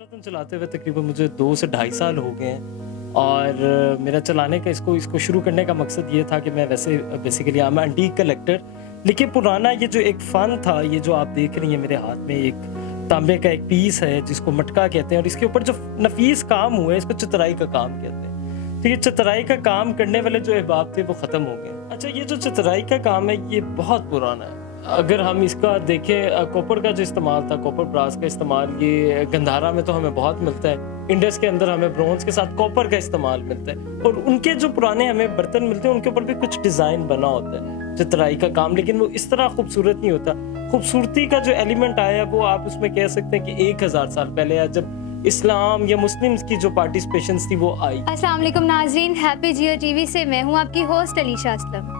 Art रतन चलाते हुए तकरीबन मुझे 2 से ढाई साल हो गए हैं और मेरा चलाने का इसको शुरू करने का मकसद ये था कि मैं वैसे basically I am antique collector. लेकिन पुराना ये जो एक फ़न था, ये जो आप देख रही हैं मेरे हाथ में एक तांबे का एक पीस है जिसको मटका कहते हैं और इसके ऊपर जो नफीस काम हुआ है इसको चितराई का काम कहते हैं। तो ये चितराई का काम करने वाले जो अहबाब थे वो ख़त्म हो गए। अच्छा, ये जो चितराई का काम है ये बहुत पुराना है। अगर हम इसका देखें, कॉपर का जो इस्तेमाल था, कॉपर ब्रास का इस्तेमाल, ये गंधारा में तो हमें बहुत मिलता है, इंडस के अंदर हमें ब्रोंज के साथ कॉपर का इस्तेमाल मिलता है और उनके जो पुराने हमें बर्तन मिलते हैं उनके ऊपर भी कुछ डिज़ाइन बना होता है चितराई का काम, लेकिन वो इस तरह खूबसूरत नहीं होता। खूबसूरती का जो एलिमेंट आया वो आप उसमें कह सकते हैं कि 1000 साल पहले या जब इस्लाम या मुस्लिम्स की जो पार्टिसिपेशन थी वो आई। अस्सलाम वालेकुम नाज़रीन, हैप्पी जियो टीवी से मैं हूं आपकी होस्ट अलीशा असलम।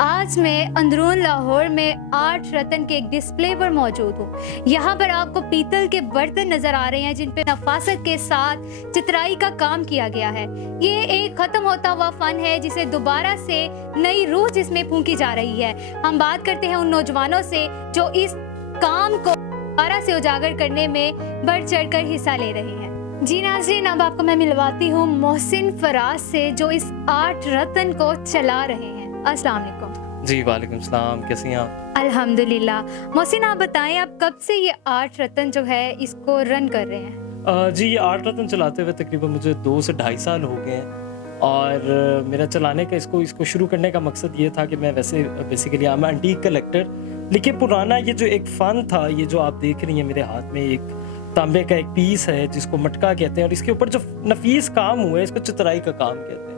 आज मैं अंदरून लाहौर में आर्ट रतन के एक डिस्प्ले पर मौजूद हूँ। यहाँ पर आपको पीतल के बर्तन नज़र आ रहे हैं जिन पे नफासत के साथ चितराई का काम किया गया है। ये एक ख़त्म होता हुआ फ़न है जिसे दोबारा से नई रूह जिसमें फूंकी जा रही है। हम बात करते हैं उन नौजवानों से जो इस काम को दोबारा से उजागर करने में बढ़ चढ़ कर हिस्सा ले रहे हैं। जी नाज़रीन, अब आपको मैं मिलवाती हूँ मोहसिन फराज से जो इस आर्ट रतन को चला रहे हैं। अस्सलाम वालेकुम। जी वालेकुम सलाम, कैसी हैं आप? अल्हम्दुलिल्लाह। मोहसिन, आप बताएं आप कब से ये आर्ट रतन जो है इसको रन कर रहे हैं? जी, ये आर्ट रतन चलाते हुए तकरीबन मुझे 2 से ढाई साल हो गए हैं और मेरा चलाने का इसको शुरू करने का मकसद ये था कि मैं वैसे basically I am antique collector. लेकिन पुराना ये जो एक फ़न था, ये जो आप देख रही हैं मेरे हाथ में एक तांबे का एक पीस है जिसको मटका कहते हैं और इसके ऊपर जो नफीस काम हुआ है इसको चितराई का काम कहते हैं।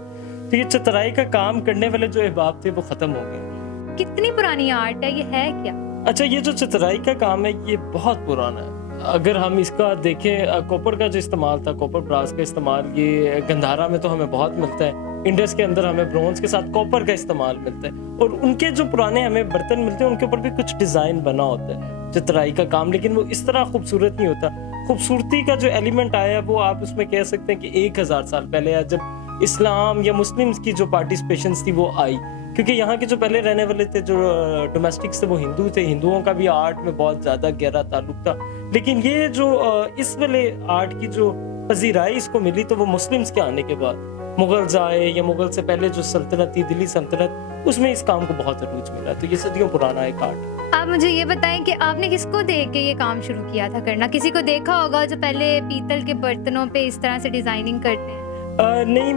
तो ये चितराई का काम करने वाले जो अहबाब थे वो ख़त्म हो गए। कितनी पुरानी आर्ट है, ये है क्या? अच्छा, ये जो चितराई का काम है ये बहुत पुराना है। अगर हम इसका देखें, कॉपर का जो इस्तेमाल था, कॉपर ब्रास का इस्तेमाल, ये गंधारा में तो हमें बहुत मिलता है, इंडस के अंदर हमें ब्रोंज के साथ कॉपर का इस्तेमाल मिलता है और उनके जो पुराने हमें बर्तन मिलते हैं उनके ऊपर भी कुछ डिज़ाइन बना होता है चितराई का काम, लेकिन वो इस तरह खूबसूरत नहीं होता। खूबसूरती का जो एलिमेंट आया वो आप उसमें कह सकते हैं कि 1000 साल पहले या जब इस्लाम या मुस्लिम्स की जो पार्टिसिपेशन थी वो आई, क्योंकि यहाँ के जो पहले रहने वाले थे, जो डोमेस्टिक्स थे, वो हिंदू थे। हिंदुओं का भी आर्ट में बहुत ज़्यादा गहरा ताल्लुक था, लेकिन ये जो इस वाले आर्ट की जो पजीराई इसको मिली तो वो मुस्लिम्स के आने के बाद, मुगल्स आए या मुगल से पहले जो सल्तनत थी दिल्ली सल्तनत, उसमें इस काम को बहुत अरूज मिला। तो ये सदियों पुराना एक आर्ट। आप मुझे ये बताएं कि आपने किसको देख के ये काम शुरू किया था करना? किसी को देखा होगा जो पहले पीतल के बर्तनों पे इस तरह से डिज़ाइनिंग करते हैं? नहीं,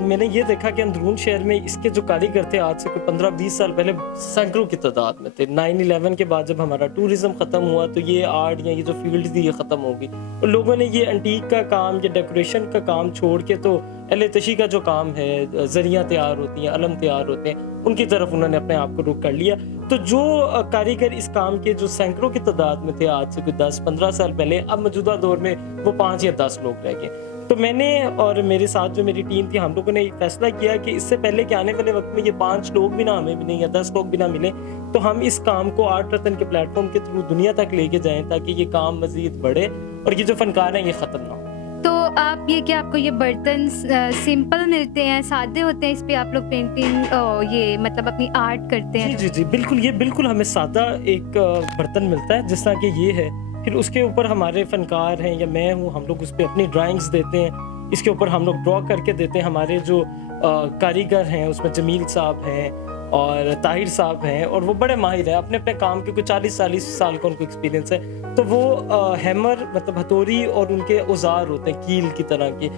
मैंने ये देखा कि अंदरून शहर में इसके जो कारीगर थे आज से 15-20 साल पहले सैकड़ों की तादाद में थे। 9/11 के बाद जब हमारा टूरिज्म ख़त्म हुआ तो ये आर्ट या ये जो फील्ड थी ये ख़त्म हो गई और लोगों ने ये एंटीक का काम, ये डेकोरेशन का काम छोड़ के तो अहले तशी का जो काम है, ज़रियाँ तैयार होती हैं, अलम तैयार होते हैं, उनकी तरफ उन्होंने अपने आप को रुख कर लिया। तो जो कारीगर इस काम के जो सैकड़ों की तादाद में थे आज से कोई 10-15 साल पहले, अब मौजूदा दौर में वो 5 या 10 लोग रह गए। तो मैंने और मेरे साथ जो मेरी टीम थी, हम लोगों ने फैसला किया कि इससे पहले कि आने वाले वक्त में ये 5 लोग भी ना हमें मिले या 10 लोग भी ना मिले, तो हम इस काम को आर्ट रतन के प्लेटफॉर्म के थ्रू दुनिया तक लेके जाएं ताकि ये काम मजीद बढ़े और ये जो फनकार हैं ये ख़त्म ना हो। तो आप ये क्या, आपको ये बर्तन सिंपल मिलते हैं, सादे होते हैं, इस पे आप लोग पेंटिंग ये मतलब अपनी आर्ट करते हैं? जी, बिल्कुल, ये बिल्कुल हमें सादा एक बर्तन मिलता है जिस तरह कि ये है। फिर उसके ऊपर हमारे फनकार हैं या मैं हूँ, हम लोग उस पर अपनी ड्राइंग्स देते हैं, इसके ऊपर हम लोग ड्रॉ करके देते हैं। हमारे जो कारीगर हैं उसमें जमील साहब हैं और ताहिर साहब हैं और वो बड़े माहिर हैं, अपने अपने काम के, कोई 40-40 साल का उनको एक्सपीरियंस है। तो वो हैमर मतलब हथौड़ी और उनके औजार होते हैं कील की तरह के,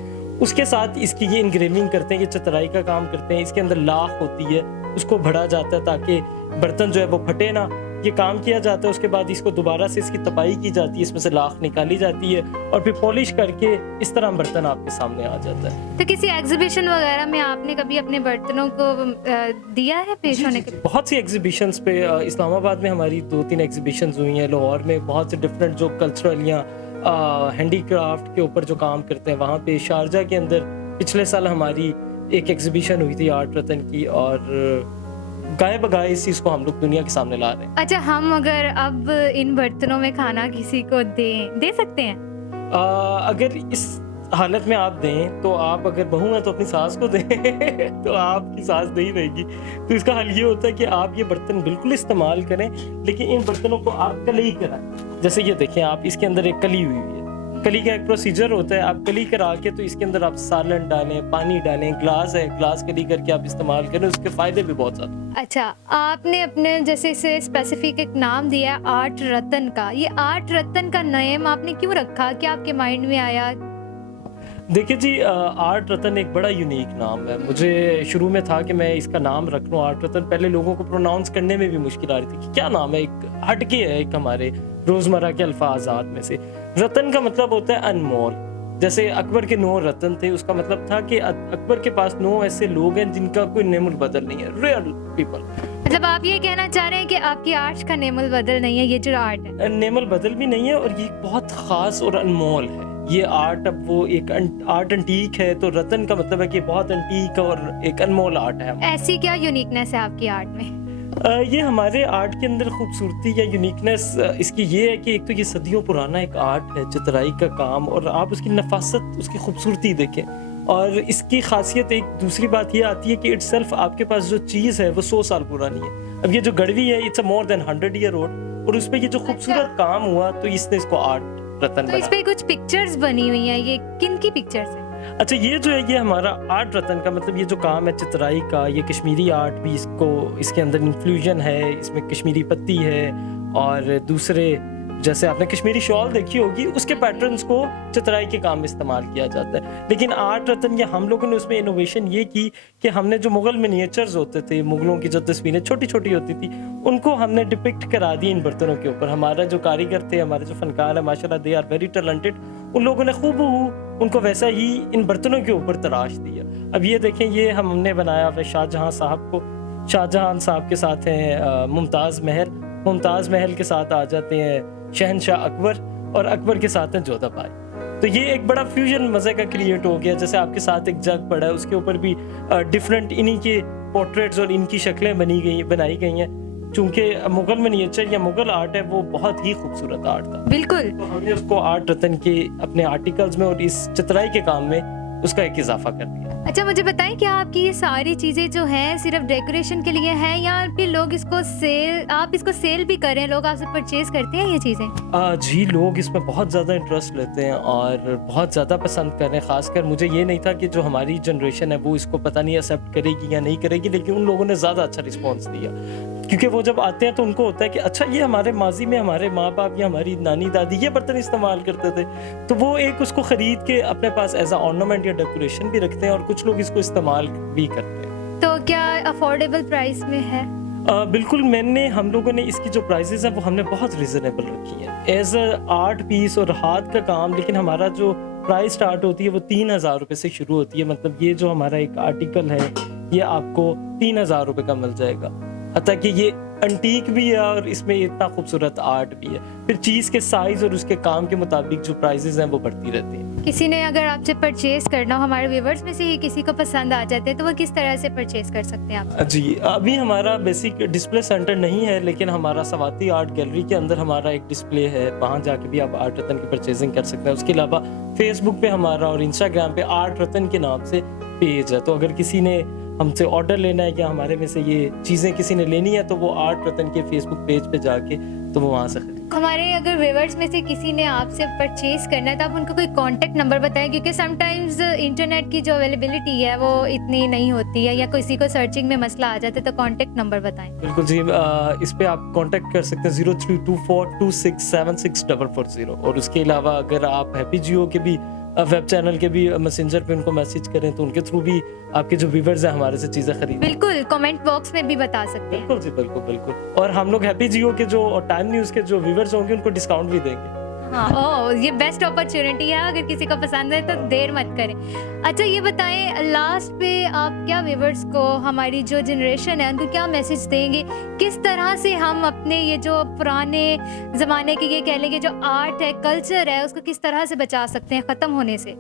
उसके साथ इसकी ये इंग्रेविंग करते हैं, ये चितराई का काम करते हैं। इसके अंदर लाख होती है, उसको भरा जाता है ताकि बर्तन जो है वो फटे ना, ये काम किया जाता है। उसके बाद इसको दोबारा से इसकी तपाई की जाती है, इसमें से लाख निकाली जाती है और फिर पॉलिश करके इस तरह बर्तन आपके सामने आ जाता है। तो किसी एग्जीबिशन वगैरह में आपने कभी अपने बर्तनों को दिया है पेश होने के? बहुत सी एग्जीबिशंस पे, इस्लामाबाद में हमारी 2-3 एग्जीबिशंस हुई हैं, लाहौर में बहुत से डिफरेंट जो कल्चरल या हैंडीक्राफ्ट के ऊपर जो काम करते हैं वहाँ पे, शारजा के अंदर पिछले साल हमारी एक एग्जीबिशन हुई थी आर्ट रतन की और गाय बगाए इस चीज़ को हम लोग दुनिया के सामने ला रहे हैं। अच्छा, हम अगर अब इन बर्तनों में खाना किसी को दे सकते हैं? अगर इस हालत में आप दें तो आप अगर बहू हैं तो अपनी सास को दें तो आपकी सास नहीं रहेगी। तो इसका हल ये होता है कि आप ये बर्तन बिल्कुल इस्तेमाल करें, लेकिन इन बर्तनों को आप कलई कराएं। जैसे ये देखें आप, इसके अंदर एक कली हुई है, कली का एक प्रोसीजर होता है, आप कली करा के तो इसके अंदर आप सालन डालें, पानी डालें, ग्लास है, ग्लास कली करके आप इस्तेमाल करें, उसके फ़ायदे भी बहुत ज़्यादा। अच्छा, आपने अपने जैसे इसे स्पेसिफिक एक नाम दिया है आर्ट रतन का। ये आर्ट रतन का नेम आपने क्यों रखा? क्या आपके माइंड में आया? देखिए जी, आर्ट रतन एक बड़ा यूनिक नाम है। मुझे शुरू में था कि मैं इसका नाम रख लूँ आर्ट रतन, पहले लोगों को प्रोनाउंस करने में भी मुश्किल आ रही थी कि क्या नाम है, एक हटके है एक हमारे रोज़मर्रा के अल्फाजात में से। रतन का मतलब होता है अनमोल। जैसे अकबर के 9 रतन थे, उसका मतलब था कि अकबर के पास 9 ऐसे लोग हैं जिनका कोई नेमुल बदल नहीं है, रेयर पीपल। मतलब आप ये कहना चाह रहे हैं कि आपकी आर्ट का नेमुल बदल नहीं है, ये जो आर्ट है? नेमल बदल भी नहीं है और ये बहुत ख़ास और अनमोल है। ये आर्ट, अब वो एक आर्ट एंटीक है, तो रतन का मतलब है कि बहुत एंटीक और एक अनमोल आर्ट है। ऐसी क्या यूनिकनेस है आपकी आर्ट में? ये हमारे आर्ट के अंदर खूबसूरती या यूनिकनेस इसकी ये है कि एक तो ये सदियों पुराना एक आर्ट है, चित्राई का काम, और आप उसकी नफासत, उसकी खूबसूरती देखें। और इसकी खासियत एक दूसरी बात ये आती है कि इटसेल्फ आपके पास जो चीज़ है वो 100 साल पुरानी है। अब ये जो गड़वी है, it's a more than 100 year old, और उस पर ये जो खूबसूरत काम हुआ तो इसने इसको आर्ट रतन तो इस बना। पे कुछ पिक्चर्स बनी हुई हैं, ये किन की पिक्चर्स हैं? अच्छा, ये जो है ये हमारा आर्ट रतन का मतलब ये जो काम है चित्राई का, ये कश्मीरी आर्ट भी इसको, इसके अंदर इन्फ्लूजन है, इसमें कश्मीरी पत्ती है और दूसरे, जैसे आपने कश्मीरी शॉल देखी होगी, उसके पैटर्न्स को चित्राई के काम में इस्तेमाल किया जाता है। लेकिन आर्ट रतन, ये हम लोगों ने उसमें इनोवेशन ये की कि हमने जो मुगल मिनिएचर्स होते थे, मुगलों की जो तस्वीरें छोटी छोटी होती थी, उनको हमने डिपिक्ट करा दी इन बर्तनों के ऊपर। हमारा जो कारीगर थे, हमारे जो फनकार है, माशाल्लाह दे आर वेरी टैलेंटेड, उन लोगों ने खूबहू उनको वैसा ही इन बर्तनों के ऊपर तराश दिया। अब ये देखें, ये हमने बनाया हुआ शाहजहां साहब को, शाहजहां साहब के साथ हैं मुमताज़ महल, मुमताज़ महल के साथ आ जाते हैं शहनशाह अकबर, और अकबर के साथ हैं जोधाबाई। तो ये एक बड़ा फ्यूजन मज़े का क्रिएट हो गया। जैसे आपके साथ एक जग पड़ा है, उसके ऊपर भी डिफरेंट इन्हीं के पोर्ट्रेट्स और इनकी शक्लें बनाई गई हैं। चूंकि मुगल मिनिएचर या मुगल आर्ट है, वो बहुत ही खूबसूरत आर्ट था। बिल्कुल। तो हमने उसको आर्ट रतन के अपने आर्टिकल्स में और इस चित्राई के काम में उसका एक इजाफा कर दिया। अच्छा, मुझे बताएं कि आपकी ये सारी चीज़ें जो हैं सिर्फ डेकोरेशन के लिए हैं, या फिर लोग इसको आप इसको सेल भी कर रहे हैं, लोग आपसे परचेज करते हैं ये चीज़ें? जी, लोग इसमें बहुत ज़्यादा इंटरेस्ट लेते हैं और बहुत ज़्यादा पसंद कर रहे हैं। ख़ासकर मुझे ये नहीं था कि जो हमारी जनरेशन है वो इसको पता नहीं एक्सेप्ट करेगी या नहीं करेगी, लेकिन उन लोगों ने ज़्यादा अच्छा रिस्पॉन्स दिया। क्योंकि वो जब आते हैं तो उनको होता है कि अच्छा, ये हमारे माजी में हमारे माँ बाप या हमारी नानी दादी ये बर्तन इस्तेमाल करते थे, तो वो एक उसको ख़रीद के अपने पास एज अ ऑर्नामेंट या डेकोरेशन भी रखते हैं, और कुछ लोग इसको इस्तेमाल भी करते हैं। तो क्या अफोर्डेबल प्राइस में है? बिल्कुल, हम लोगों ने इसकी जो प्राइसेस हैं वो हमने बहुत रिजनेबल रखी हैं एज अ आर्ट पीस और हाथ का काम। लेकिन हमारा जो प्राइस स्टार्ट होती है वो 3,000 रुपये से शुरू होती है। मतलब ये जो हमारा एक आर्टिकल है, ये आपको 3,000 रुपये का मिल जाएगा। हत्ता कि ये एंटीक भी है और इसमें इतना खूबसूरत आर्ट भी है। फिर चीज़ के साइज और उसके काम के मुताबिक जो प्राइसेस हैं वो बढ़ती रहती हैं। किसी ने अगर आपसे परचेज करना हो, हमारे व्यूवर्स में से ही किसी को पसंद आ जाते हैं, तो वो किस तरह से परचेज कर सकते हैं आप? जी, अभी हमारा बेसिक डिस्प्ले सेंटर नहीं है, लेकिन हमारा सवाती आर्ट गैलरी के अंदर हमारा एक डिस्प्ले है, वहाँ जाके भी आप आर्ट रतन की परचेजिंग कर सकते हैं। उसके अलावा फेसबुक पे हमारा और इंस्टाग्राम पे आर्ट रतन के नाम से पेज है, तो अगर किसी ने हमसे ऑर्डर लेना है या हमारे में से ये चीज़ें किसी ने लेनी है, तो वो आर्ट रतन के फेसबुक पेज पे जाके तो वो वहाँ से खरीद। हमारे अगर व्यूवर्स में से किसी ने आपसे परचेज करना है, तो आप उनको कोई कांटेक्ट नंबर बताएं, क्योंकि समटाइम्स इंटरनेट की जो अवेलेबिलिटी है वो इतनी नहीं होती है, या किसी को सर्चिंग में मसला आ जाता है, तो कांटेक्ट नंबर बताएं। बिल्कुल जी, इस पे आप कांटेक्ट कर सकते हैं 0324267640, और उसके अलावा अगर आप हैप्पी जियो के भी वेब चैनल के भी मैसेंजर पे उनको मैसेज करें, तो उनके थ्रू भी आपके जो व्यूवर्स हैं हमारे से चीज़ें खरीदें। बिल्कुल, कमेंट बॉक्स में भी बता सकते हैं। बिल्कुल जी, बिल्कुल बिल्कुल। और हम लोग हैप्पी जियो के जो और टाइम न्यूज़ के जो व्यूवर्स होंगे उनको डिस्काउंट भी देंगे। हाँ, ओह, ये बेस्ट अपॉर्चुनिटी है, अगर किसी को पसंद है तो देर मत करें। अच्छा, ये बताएं लास्ट पे आप क्या व्यूवर्स को, हमारी जो जनरेशन है, उनको क्या मैसेज देंगे? किस तरह से हम अपने ये जो पुराने ज़माने के, ये कह लेंगे जो आर्ट है, कल्चर है, उसको किस तरह से बचा सकते हैं ख़त्म होने से?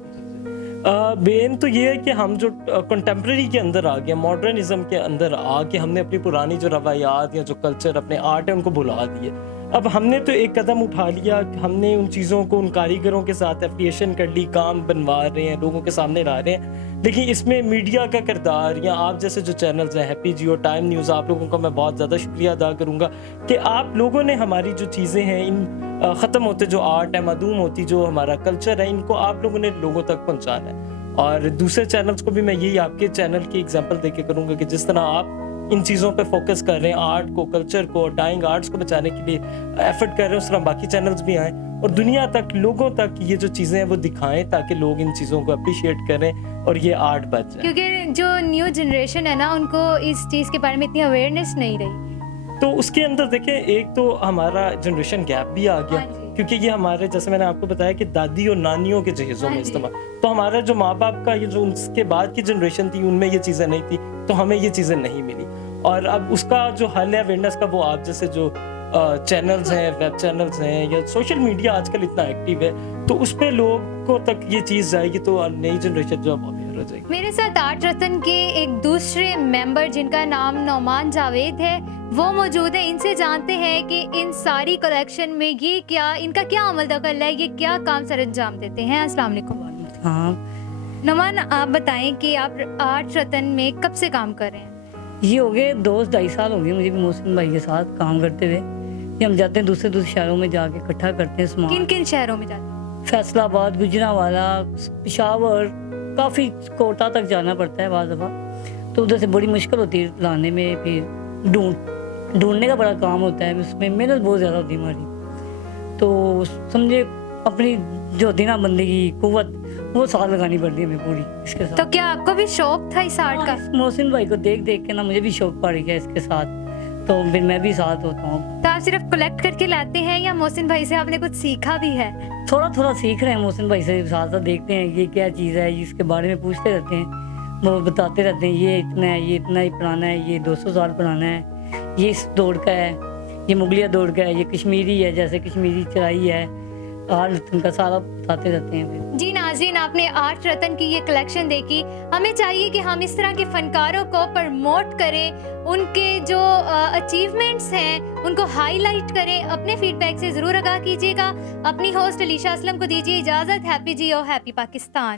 मेन तो ये है कि हम जो कंटेम्प्रेरी के अंदर आ गए, मॉडर्निज्म के अंदर आके हमने अपनी पुरानी जो रवायात या जो कल्चर, अपने आर्ट है, उनको भुला दिए। अब हमने तो एक कदम उठा लिया, हमने उन चीज़ों को उन कारीगरों के साथ एफिलिएशन कर ली, काम बनवा रहे हैं, लोगों के सामने ला रहे हैं। लेकिन इसमें मीडिया का किरदार, या आप जैसे जो चैनल्स हैं, हैप्पी जियो, टाइम न्यूज़, आप लोगों का मैं बहुत ज़्यादा शुक्रिया अदा करूँगा कि आप लोगों ने हमारी जो चीज़ें हैं, इन ख़त्म होते जो आर्ट है, मादूम होती जो हमारा कल्चर है, इनको आप लोगों ने लोगों तक पहुंचाना है। और दूसरे चैनल्स को भी मैं यही आपके चैनल की एग्जांपल देके करूँगा कि जिस तरह आप इन चीज़ों पे फोकस कर रहे हैं, आर्ट को, कल्चर को, डाइंग आर्ट्स को बचाने के लिए एफर्ट कर रहे हैं, उस तरह बाकी चैनल्स भी आएँ और दुनिया तक, लोगों तक ये जो चीज़ें हैं वो दिखाएं ताकि लोग इन चीज़ों को अप्रिशिएट करें और ये आर्ट बच जाए। क्योंकि जो न्यू जनरेशन है ना, उनको इस चीज़ के बारे में इतनी अवेयरनेस नहीं रही। तो उसके अंदर देखें, एक तो हमारा जनरेशन गैप भी आ गया, हाँ जी। क्योंकि ये हमारे, जैसे मैंने आपको बताया कि दादी और नानियों के जहेज़ों में हाँ जी। इस्तेमाल, तो हमारा जो माँ बाप का ये जो उसके बाद की जनरेशन थी उनमें ये चीज़ें नहीं थी, तो हमें ये चीज़ें नहीं मिली। और अब उसका जो हल है अवेयरनेस का, वो आप जैसे जो चैनल्स हैं, वेब चैनल्स हैं, या सोशल मीडिया आजकल इतना एक्टिव है, तो उस पर लोगों तक ये चीज़ जाएगी तो नई जनरेशन जो अब अवेयर हो जाएगी। मेरे साथ आर्ट रतन के एक दूसरे मेंबर जिनका नाम नौमान जावेद है, वो मौजूद है। इनसे जानते हैं कि इन सारी कलेक्शन में ये क्या, इनका क्या अमल दखल है, ये क्या काम सर अंजाम देते हैं। अस्सलाम वालेकुम। हाँ, नौमान, आप बताएं कि आप आर्ट रतन में कब से काम कर रहे हैं? ये हो गए 2-2.5 साल हो गए मुझे भी मोहसिन भाई के साथ काम करते हुए। ये हम जाते हैं दूसरे शहरों में जाके इकट्ठा करते हैं सामान। किन किन शहरों में जाते हैं? फैसलाबाद, गुजरांवाला, पेशावर, काफ़ी कोटा तक जाना पड़ता है बाज़ दफ़ा, तो उधर से बड़ी मुश्किल होती है लाने में। फिर ढूंढने का बड़ा काम होता है, उसमें मेहनत बहुत ज़्यादा होती है हमारी। तो समझे अपनी जो होती है ना बंदे की कुव्वत, वो साथ लगानी पड़ती है हमें पूरी इसके साथ। तो क्या आपको भी शौक था इस आर्ट का? मोहसिन भाई को देख देख के ना मुझे भी शौक पड़ गया इसके साथ, तो फिर मैं भी साथ होता हूँ। तो आप सिर्फ कलेक्ट करके लाते हैं या मोहसिन भाई से आपने कुछ सीखा भी है? थोड़ा थोड़ा सीख रहे हैं मोहसिन भाई से, साथ साथ देखते हैं ये क्या चीज़ है, इसके बारे में पूछते रहते हैं, वो बताते रहते हैं ये इतना है, ये इतना ही पुराना है, ये 200 साल पुराना है, ये इस दौर का है, ये मुगलिया दौर का है, ये कश्मीरी है, जैसे कश्मीरी चढ़ाई है, आर्ट उनका सारा बताते रहते हैं फिर। जी नाज़रीन, आपने आर्ट रतन की ये कलेक्शन देखी। हमें चाहिए कि हम इस तरह के फनकारों को प्रमोट करें, उनके जो अचीवमेंट्स हैं उनको हाईलाइट करें। अपने फीडबैक से ज़रूर आगाह कीजिएगा। अपनी होस्ट अलीशा असलम को दीजिए इजाज़त। हैप्पी जियो, हैप्पी पाकिस्तान।